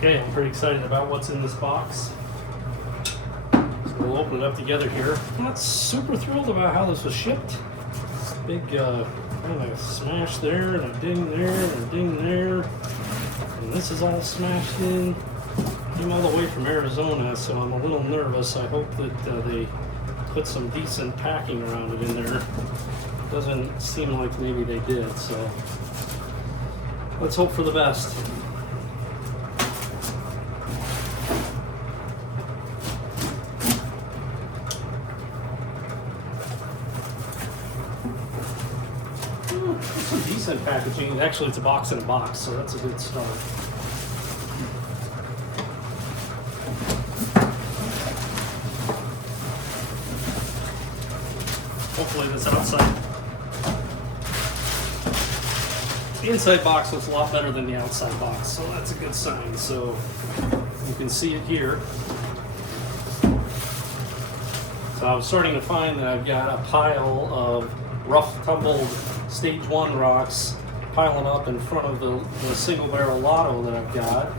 Okay, I'm pretty excited about what's in this box. So we'll open it up together here. I'm not super thrilled about how this was shipped. Big kind of smash there, and a ding there, and a ding there. And this is all smashed in. Came all the way from Arizona, so I'm a little nervous. I hope that they put some decent packing around it in there. Doesn't seem like maybe they did, so let's hope for the best. Some decent packaging. Actually, it's a box in a box, so that's a good start. Hopefully this the inside box looks a lot better than the outside box, so that's a good sign. So you can see it here. So I'm starting to find that I've got a pile of rough tumbled stage 1 rocks piling up in front of the single barrel Lot-O that I've got.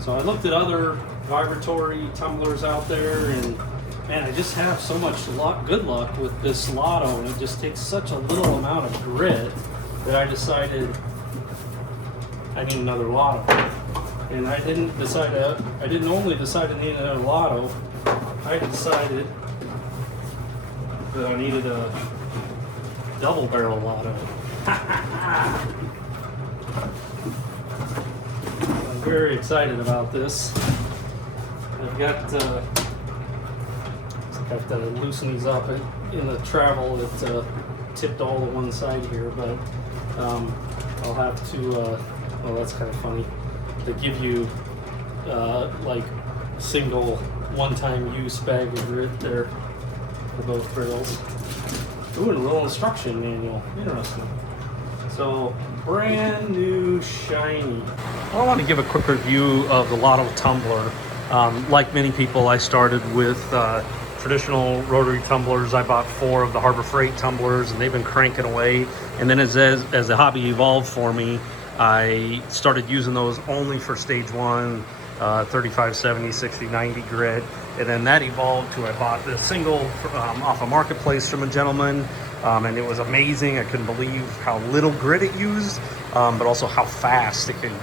So I looked at other vibratory tumblers out there, and man, I just have so much good luck with this Lot-O, and it just takes such a little amount of grit that I decided I need another Lot-O. And I didn't only decide to need another Lot-O, I decided that I needed a double barrel Lot-O. I'm very excited about this. I've got have to loosen these up in the travel. It tipped all to one side here, but I'll have to, well, that's kind of funny. They give you like single one-time use bag of grit there for both barrels. Ooh, and a little instruction manual. Interesting. So, brand new shiny. I want to give a quick review of the Lot-O-Tumbler. Like many people, I started with traditional rotary tumblers. I bought 4 of the Harbor Freight tumblers, and they've been cranking away. And then as the hobby evolved for me, I started using those only for stage 1, 35, 70, 60, 90 grit. And then that evolved to I bought this single off a marketplace from a gentleman, and it was amazing. I couldn't believe how little grit it used, but also how fast it could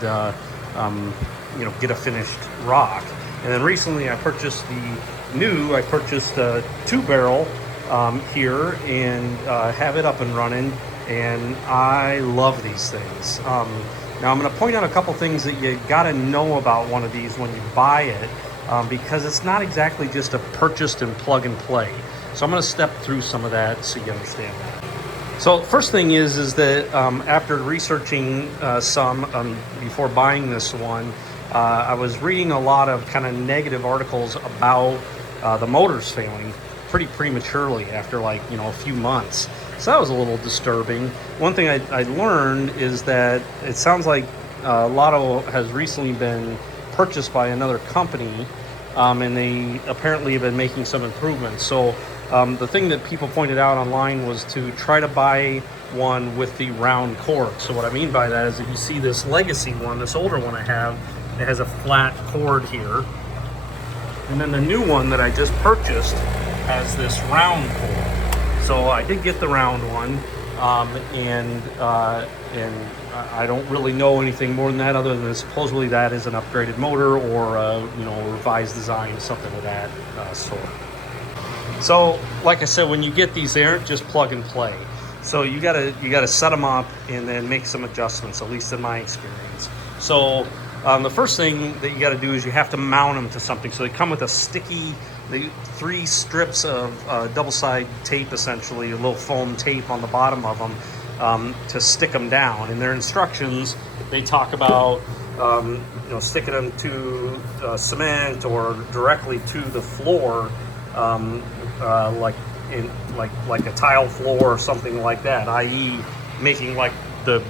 get a finished rock. And then recently I purchased a 2-barrel here, and have it up and running, and I love these things. Now I'm going to point out a couple things that you got to know about one of these when you buy it, because it's not exactly just a purchased and plug and play. So I'm going to step through some of that so you understand that. So first thing is that after researching before buying this one, I was reading a lot of kind of negative articles about the motors failing pretty prematurely after a few months. So that was a little disturbing. One thing I learned is that it sounds like Lot-O has recently been purchased by another company, and they apparently have been making some improvements. So the thing that people pointed out online was to try to buy one with the round cord. So what I mean by that is if you see this legacy one, this older one I have, it has a flat cord here. And then the new one that I just purchased has this round cord. So I did get the round one, and I don't really know anything more than that other than supposedly that is an upgraded motor or a revised design, something of that sort. So like I said, when you get these, they aren't just plug and play. So you gotta set them up and then make some adjustments, at least in my experience. So the first thing that you got to do is you have to mount them to something. So they come with a sticky, 3 strips of double-side tape, essentially, a little foam tape on the bottom of them to stick them down. In their instructions, they talk about sticking them to cement or directly to the floor, like a tile floor or something like that, i.e., making like a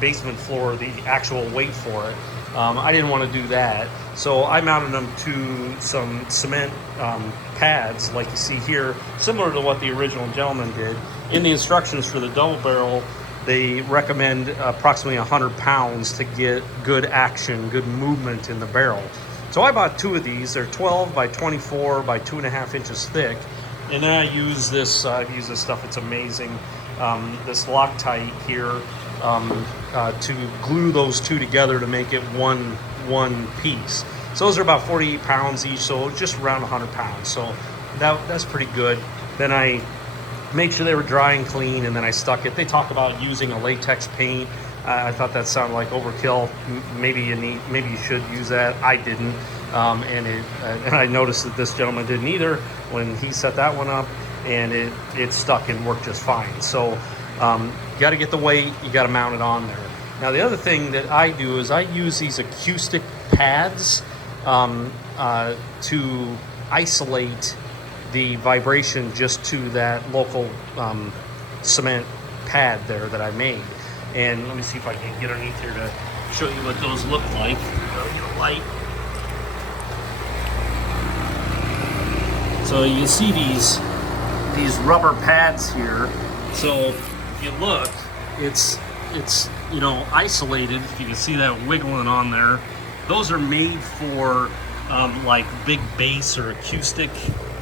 basement floor the actual weight for it. I didn't want to do that, so I mounted them to some cement pads like you see here, similar to what the original gentleman did. In the instructions for the double barrel, they recommend approximately 100 pounds to get good action, good movement in the barrel. So I bought 2 of these. They're 12 by 24 by 2.5 inches thick. And then I use this, I've used this stuff, it's amazing. This Loctite here to glue those 2 together to make it one piece. So those are about 48 pounds each, so just around 100 pounds. So that's pretty good. Then I made sure they were dry and clean, and then I stuck it. They talk about using a latex paint. I thought that sounded like overkill. Maybe you should use that. I didn't, and I noticed that this gentleman didn't either when he set that one up, and it stuck and worked just fine. So you got to get the weight, you got to mount it on there. Now the other thing that I do is I use these acoustic pads to isolate the vibration just to that local cement pad there that I made. And let me see if I can get underneath here to show you what those look like. Get a light. So you see these rubber pads here. So if you look, it's isolated. If you can see that wiggling on there, those are made for like big bass or acoustic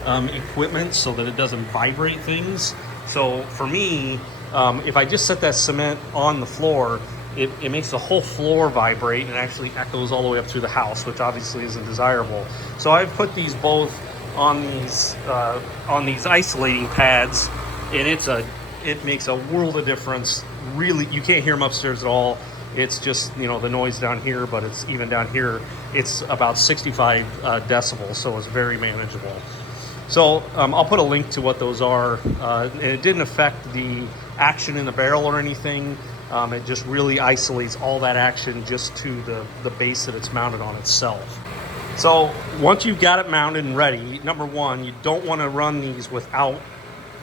equipment, so that it doesn't vibrate things. So for me, if I just set that cement on the floor, it makes the whole floor vibrate and actually echoes all the way up through the house, which obviously isn't desirable. So I've put these both on these isolating pads, and it makes a world of difference. Really, you can't hear them upstairs at all. It's just, the noise down here, but it's even down here, it's about 65 decibels, so it's very manageable. So I'll put a link to what those are, and it didn't affect the action in the barrel or anything. It just really isolates all that action just to the base that it's mounted on itself. So once you've got it mounted and ready, number one, you don't want to run these without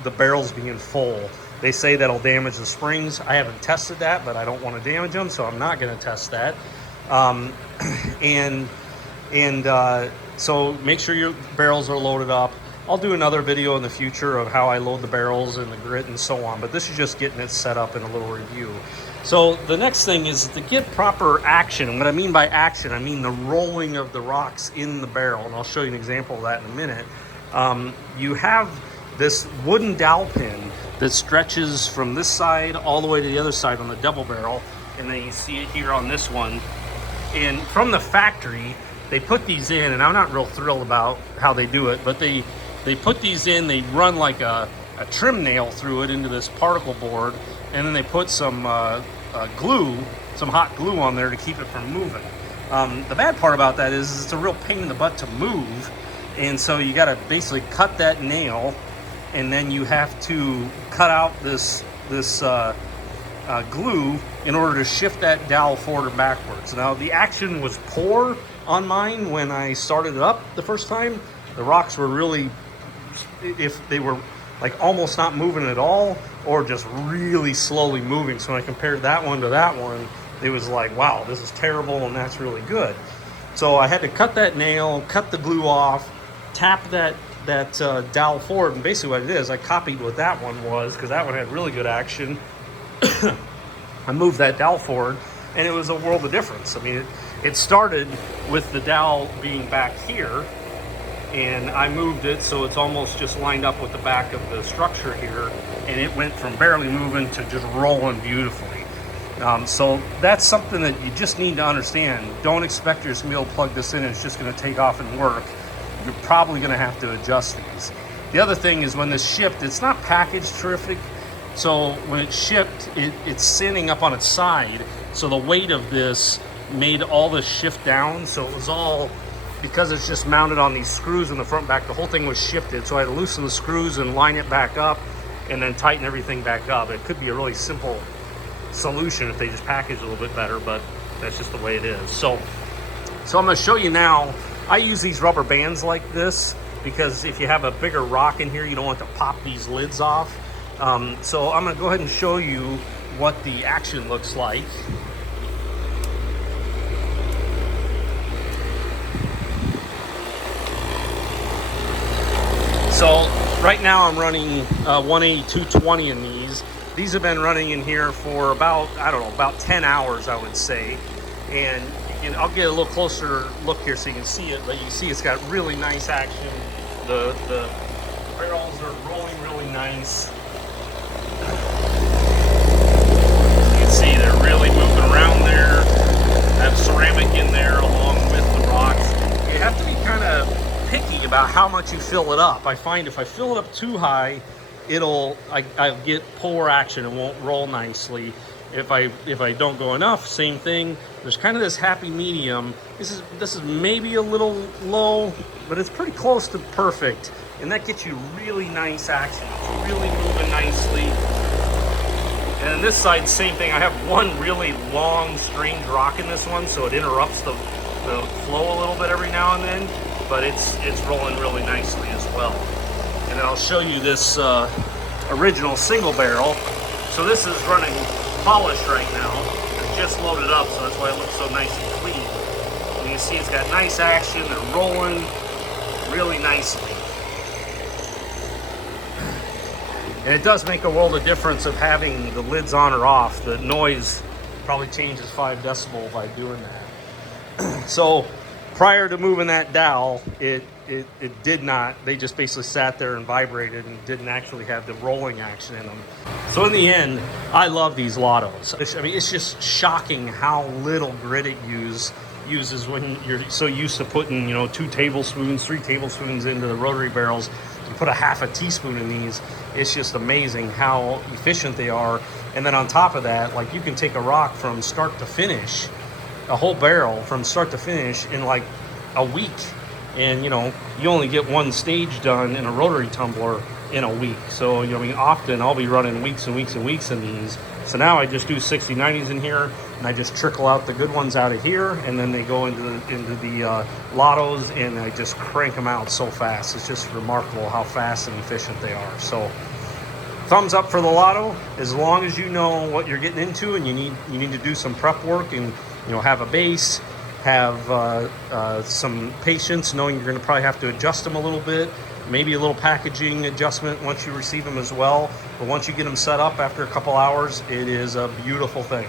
the barrels being full. They say that'll damage the springs. I haven't tested that, but I don't want to damage them, so I'm not going to test that. So make sure your barrels are loaded up. I'll do another video in the future of how I load the barrels and the grit and so on, but this is just getting it set up in a little review. So the next thing is to get proper action. And what I mean by action, I mean the rolling of the rocks in the barrel, and I'll show you an example of that in a minute. You have this wooden dowel pin that stretches from this side all the way to the other side on the double barrel, and then you see it here on this one. And from the factory, they put these in, and I'm not real thrilled about how they do it, but they put these in, they run like a trim nail through it into this particle board, and then they put some glue, some hot glue on there to keep it from moving. The bad part about that is it's a real pain in the butt to move, and so you got to basically cut that nail, and then you have to cut out this glue in order to shift that dowel forward or backwards. Now the action was poor on mine when I started it up the first time. The rocks were really, if they were like almost not moving at all or just really slowly moving. So when I compared that one to that one, it was like, wow, this is terrible and that's really good. So I had to cut that nail, cut the glue off, tap that dowel forward, and basically what it is, I copied what that one was because that one had really good action. I moved that dowel forward, and it was a world of difference. I mean, it started with the dowel being back here, and I moved it so it's almost just lined up with the back of the structure here, and it went from barely moving to just rolling beautifully. So that's something that you just need to understand. Don't expect you're just going to be able to plug this in and it's just going to take off and work. You're probably going to have to adjust these. The other thing is when this shipped, it's not packaged terrific. So when it shipped, it's sitting up on its side. So the weight of this made all this shift down. So it was all, because it's just mounted on these screws in the front and back, the whole thing was shifted. So I had to loosen the screws and line it back up and then tighten everything back up. It could be a really simple solution if they just package a little bit better, but that's just the way it is. So I'm going to show you now. I use these rubber bands like this because if you have a bigger rock in here, you don't want to pop these lids off. So I'm going to go ahead and show you what the action looks like. So right now I'm running 180 220 in these, These have been running in here for about, I don't know, about 10 hours, I would say. And I'll get a little closer look here so you can see it, but you can see it's got really nice action. The barrels are rolling really nice. You can see they're really moving around there. I have ceramic in there along with the rocks. You have to be kind of picky about how much you fill it up. I find if I fill it up too high, I'll get poor action and won't roll nicely. If I don't go enough, same thing. There's kind of this happy medium. This is maybe a little low, but it's pretty close to perfect. And that gets you really nice action. It's really moving nicely. And this side, same thing. I have one really long strange rock in this one, so it interrupts the flow a little bit every now and then, but it's rolling really nicely as well. And I'll show you this original single barrel. So this is running polished right now. I just loaded up, so that's why it looks so nice and clean. And you can see it's got nice action. They're rolling really nicely. And it does make a world of difference of having the lids on or off. The noise probably changes 5 decibels by doing that. So prior to moving that dowel, it did not. They just basically sat there and vibrated and didn't actually have the rolling action in them. So in the end, I love these Lot-Os. I mean, it's just shocking how little grit it uses when you're so used to putting, 2 tablespoons, 3 tablespoons into the rotary barrels. You put a half a teaspoon in these. It's just amazing how efficient they are. And then on top of that, like, you can take a rock from start to finish, a whole barrel from start to finish in like a week. And you only get one stage done in a rotary tumbler in a week. So often I'll be running weeks and weeks and weeks in these. So now I just do 60/90s in here, and I just trickle out the good ones out of here, and then they go into the Lot-Os, and I just crank them out so fast. It's just remarkable how fast and efficient they are. So thumbs up for the Lot-O. As long as you know what you're getting into, and you need to do some prep work, and have a base, have some patience, knowing you're going to probably have to adjust them a little bit, maybe a little packaging adjustment once you receive them as well. But once you get them set up after a couple hours, it is a beautiful thing.